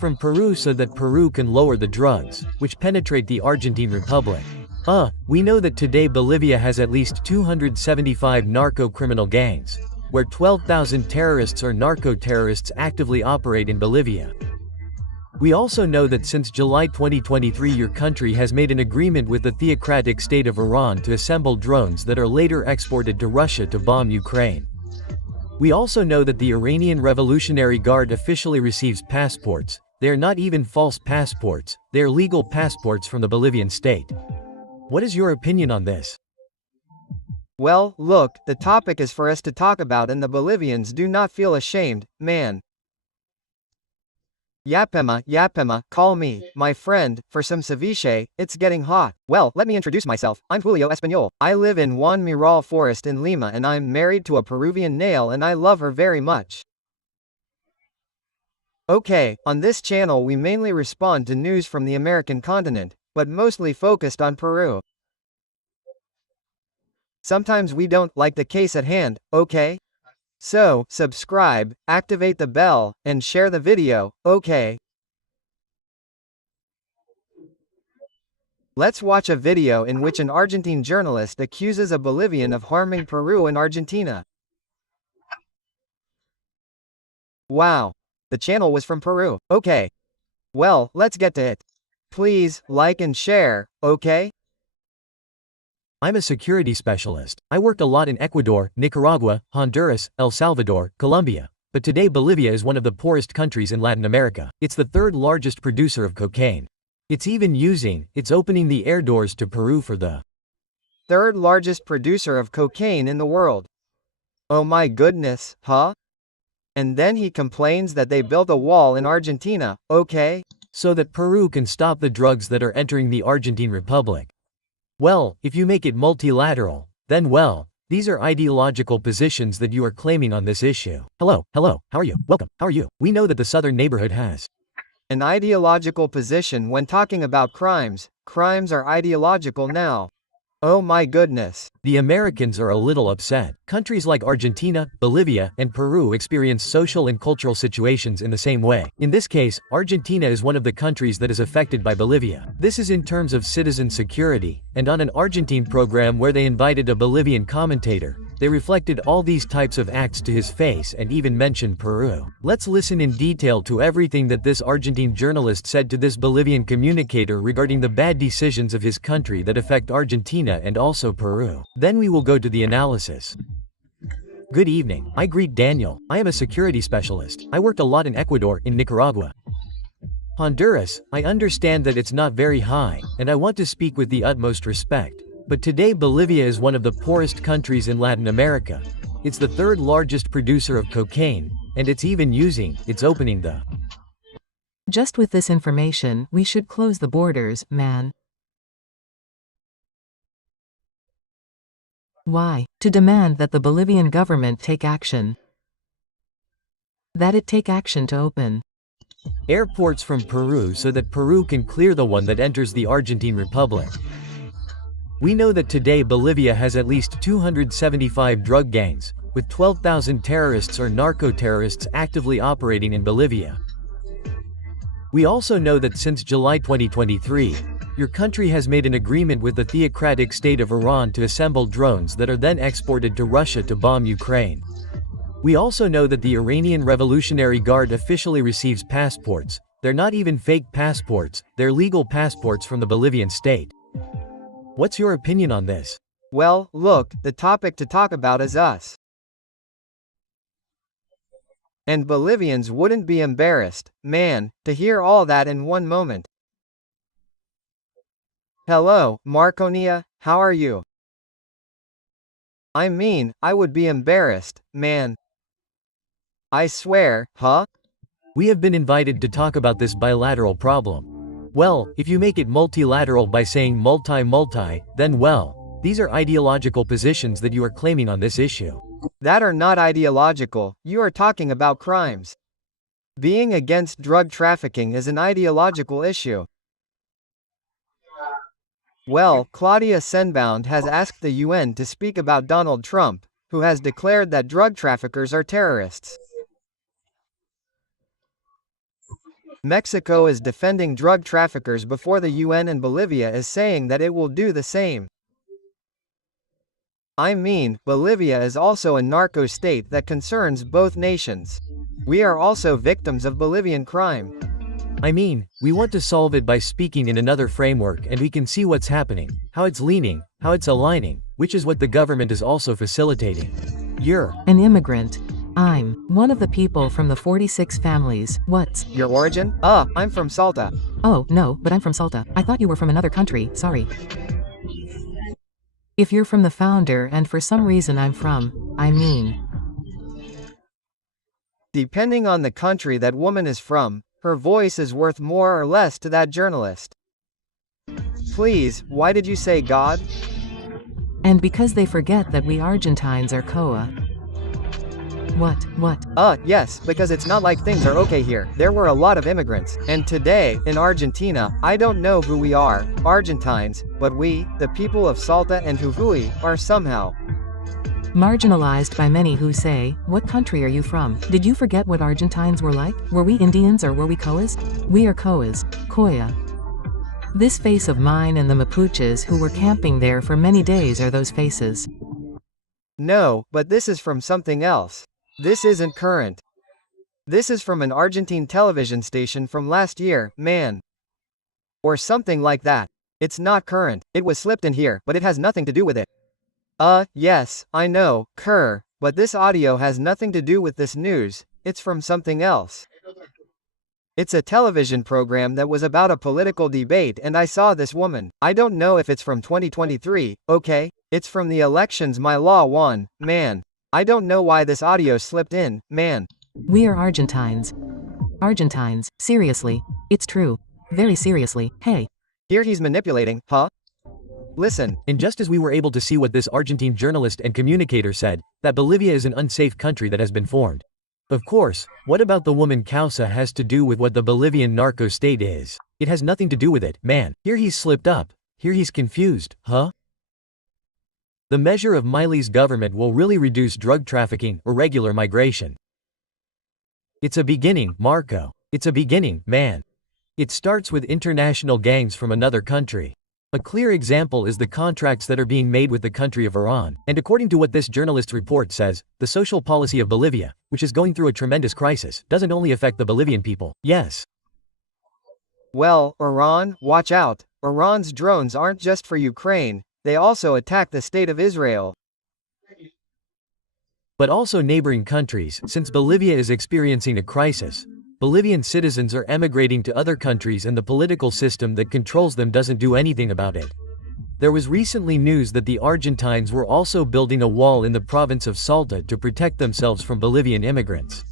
from Peru so that Peru can lower the drugs, which penetrate the Argentine Republic. We know that today Bolivia has at least 275 narco-criminal gangs, where 12,000 terrorists or narco-terrorists actively operate in Bolivia. We also know that since July 2023 your country has made an agreement with the theocratic state of Iran to assemble drones that are later exported to Russia to bomb Ukraine. We also know that the Iranian Revolutionary Guard officially receives passports. They are not even false passports, they are legal passports from the Bolivian state. What is your opinion on this? Well, look, the topic is for us to talk about and the Bolivians do not feel ashamed, man. Yapema, call me, my friend, for some ceviche, it's getting hot. Well, let me introduce myself, I'm Julio Español. I live in Juan Miral Forest in Lima and I'm married to a Peruvian nail and I love her very much. Okay, on this channel we mainly respond to news from the American continent, but mostly focused on Peru. Sometimes we don't like the case at hand, okay? So, subscribe, activate the bell, and share the video, okay? Let's watch a video in which an Argentine journalist accuses a Bolivian of harming Peru and Argentina. Wow. The channel was from Peru, okay. Well, let's get to it. Please, like and share, okay? I'm a security specialist. I worked a lot in Ecuador, Nicaragua, Honduras, El Salvador, Colombia. But today Bolivia is one of the poorest countries in Latin America. It's the third largest producer of cocaine. It's opening the air doors to Peru for the third largest producer of cocaine in the world. Oh my goodness, huh? And then he complains that they built a wall in Argentina, okay? So that Peru can stop the drugs that are entering the Argentine Republic. Well, if you make it multilateral, then these are ideological positions that you are claiming on this issue. Hello, how are you? Welcome, how are you? We know that the southern neighborhood has an ideological position when talking about crimes. Crimes are ideological now. Oh my goodness. The Americans are a little upset. Countries like Argentina, Bolivia, and Peru experience social and cultural situations in the same way. In this case, Argentina is one of the countries that is affected by Bolivia. This is in terms of citizen security, and on an Argentine program where they invited a Bolivian commentator, they reflected all these types of acts to his face and even mentioned Peru. Let's listen in detail to everything that this Argentine journalist said to this Bolivian communicator regarding the bad decisions of his country that affect Argentina and also Peru. Then we will go to the analysis. Good evening, I greet Daniel. I am a security specialist. I worked a lot in Ecuador, in Nicaragua. Honduras, I understand that it's not very high, and I want to speak with the utmost respect. But today Bolivia is one of the poorest countries in Latin America. It's the third largest producer of cocaine, and it's opening the. Just with this information, we should close the borders, man. Why? To demand that the Bolivian government take action. That it take action to open airports from Peru so that Peru can clear the one that enters the Argentine Republic. We know that today Bolivia has at least 275 drug gangs, with 12,000 terrorists or narco-terrorists actively operating in Bolivia. We also know that since July 2023, your country has made an agreement with the theocratic state of Iran to assemble drones that are then exported to Russia to bomb Ukraine. We also know that the Iranian Revolutionary Guard officially receives passports. They're not even fake passports, they're legal passports from the Bolivian state. What's your opinion on this? Well, look, the topic to talk about is us. And Bolivians wouldn't be embarrassed, man, to hear all that in one moment. Hello, Marconia, how are you? I mean, I would be embarrassed, man. I swear, huh? We have been invited to talk about this bilateral problem. Well, if you make it multilateral by saying multi, then these are ideological positions that you are claiming on this issue. That are not ideological, you are talking about crimes. Being against drug trafficking is an ideological issue. Well, Claudia Senbound has asked the UN to speak about Donald Trump, who has declared that drug traffickers are terrorists. Mexico is defending drug traffickers before the UN, and Bolivia is saying that it will do the same. I mean, Bolivia is also a narco state that concerns both nations. We are also victims of Bolivian crime. I mean, we want to solve it by speaking in another framework, and we can see what's happening, how it's leaning, how it's aligning, which is what the government is also facilitating. You're An immigrant. I'm one of the people from the 46 families. What's Your origin? I'm from Salta. Oh, no, but I'm from Salta. I thought you were from another country, sorry. If you're from the founder and for some reason I'm from, I mean. Depending on the country that woman is from, her voice is worth more or less to that journalist. Please, why did you say God? And because they forget that we Argentines are COA. What? Yes, because it's not like things are okay here. There were a lot of immigrants. And today, in Argentina, I don't know who we are, Argentines, but we, the people of Salta and Jujuy, are somehow Marginalized by many who say, what country are you from? Did you forget what Argentines were like? Were we Indians or were we COAs? We are COAs. Coya. This face of mine and the Mapuches who were camping there for many days are those faces. No, but this is from something else. This isn't current. This is from an Argentine television station from last year, man. Or something like that. It's not current. It was slipped in here, but it has nothing to do with it. Yes, I know, but this audio has nothing to do with this news, it's from something else. It's a television program that was about a political debate, and I saw this woman. I don't know if it's from 2023, okay? It's from the elections my law won, man. I don't know why this audio slipped in, man. We are Argentines. Argentines, seriously. It's true. Very seriously, hey. Here he's manipulating, huh? Listen. And just as we were able to see what this Argentine journalist and communicator said, that Bolivia is an unsafe country that has been formed. Of course, what about the woman Causa has to do with what the Bolivian narco state is? It has nothing to do with it, man. Here he's slipped up. Here he's confused, huh? The measure of Milei's government will really reduce drug trafficking, irregular migration. It's a beginning, Marco. It's a beginning, man. It starts with international gangs from another country. A clear example is the contracts that are being made with the country of Iran, and according to what this journalist's report says, the social policy of Bolivia, which is going through a tremendous crisis, doesn't only affect the Bolivian people. Yes. Well, Iran, watch out. Iran's drones aren't just for Ukraine, they also attack the state of Israel. But also neighboring countries, since Bolivia is experiencing a crisis. Bolivian citizens are emigrating to other countries and the political system that controls them doesn't do anything about it. There was recently news that the Argentines were also building a wall in the province of Salta to protect themselves from Bolivian immigrants.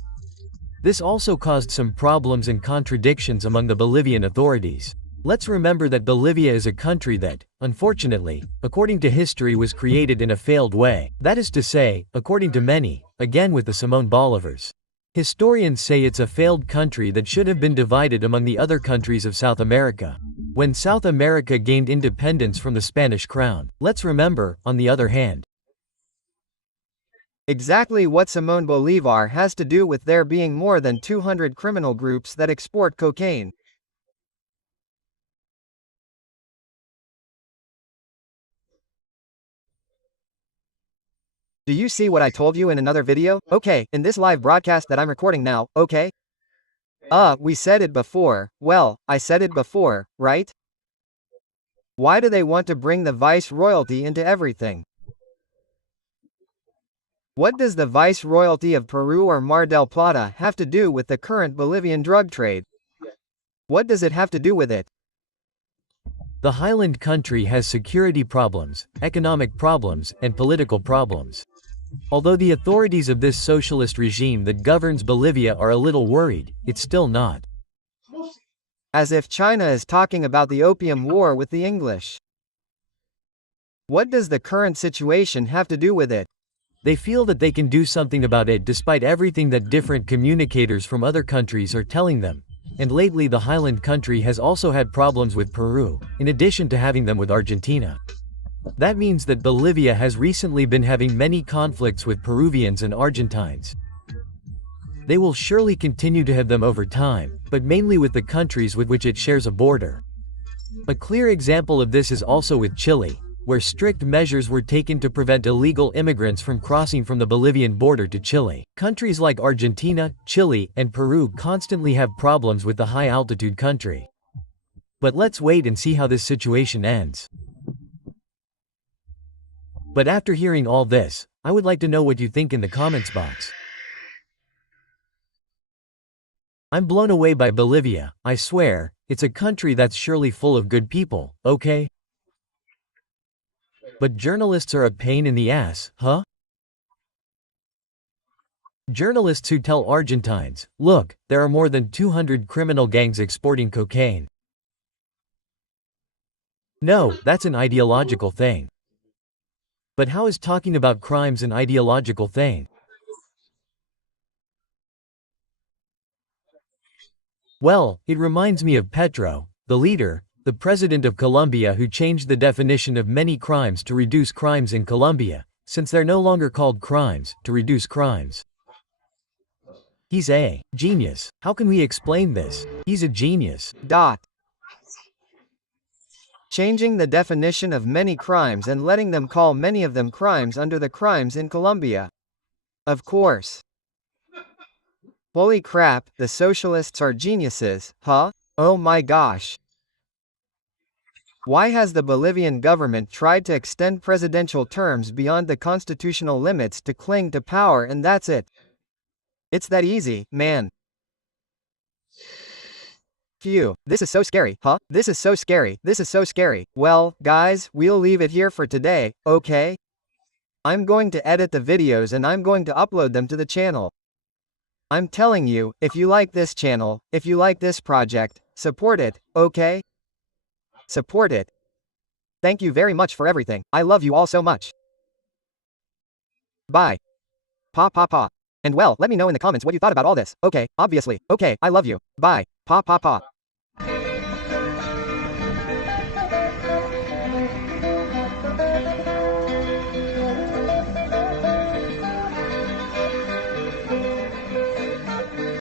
This also caused some problems and contradictions among the Bolivian authorities. Let's remember that Bolivia is a country that, unfortunately, according to history was created in a failed way. That is to say, according to many, again with the Simón Bolívars. Historians say it's a failed country that should have been divided among the other countries of South America. When South America gained independence from the Spanish crown. Let's remember, on the other hand, exactly what Simón Bolívar has to do with there being more than 200 criminal groups that export cocaine. Do you see what I told you in another video? Okay, in this live broadcast that I'm recording now, okay? We said it before. Well, I said it before, right? Why do they want to bring the vice-royalty into everything? What does the vice-royalty of Peru or Mar del Plata have to do with the current Bolivian drug trade? What does it have to do with it? the highland country has security problems, economic problems, and political problems. Although the authorities of this socialist regime that governs Bolivia are a little worried, it's still not. As if China is talking about the Opium War with the English. What does the current situation have to do with it? They feel that they can do something about it despite everything that different communicators from other countries are telling them. And lately the highland country has also had problems with Peru, in addition to having them with Argentina. That means that Bolivia has recently been having many conflicts with Peruvians and Argentines. They will surely continue to have them over time, but mainly with the countries with which it shares a border. A clear example of this is also with Chile, where strict measures were taken to prevent illegal immigrants from crossing from the Bolivian border to Chile. Countries like Argentina, Chile, and Peru constantly have problems with the high-altitude country. But let's wait and see how this situation ends. But after hearing all this, I would like to know what you think in the comments box. I'm blown away by Bolivia, I swear, it's a country that's surely full of good people, okay? But journalists are a pain in the ass, huh? Journalists who tell Argentines, look, there are more than 200 criminal gangs exporting cocaine. No, that's an ideological thing. But how is talking about crimes an ideological thing? Well, it reminds me of Petro, the leader, the president of Colombia, who changed the definition of many crimes to reduce crimes in Colombia, since they're no longer called crimes, to reduce crimes. He's a genius. How can we explain this? He's a genius. Changing the definition of many crimes and letting them call many of them crimes under the crimes in Colombia. Of course. Holy crap, the socialists are geniuses, huh? Oh my gosh. Why has the Bolivian government tried to extend presidential terms beyond the constitutional limits to cling to power, and that's it? It's that easy, man. Phew, this is so scary, huh? This is so scary, this is so scary. Well, guys, we'll leave it here for today, okay? I'm going to edit the videos and I'm going to upload them to the channel. I'm telling you, if you like this channel, if you like this project, support it, okay? Support it. Thank you very much for everything. I love you all so much. Bye. Pa pa pa. And well, let me know in the comments what you thought about all this. Okay, obviously. Okay, I love you. Bye. Pa pa pa.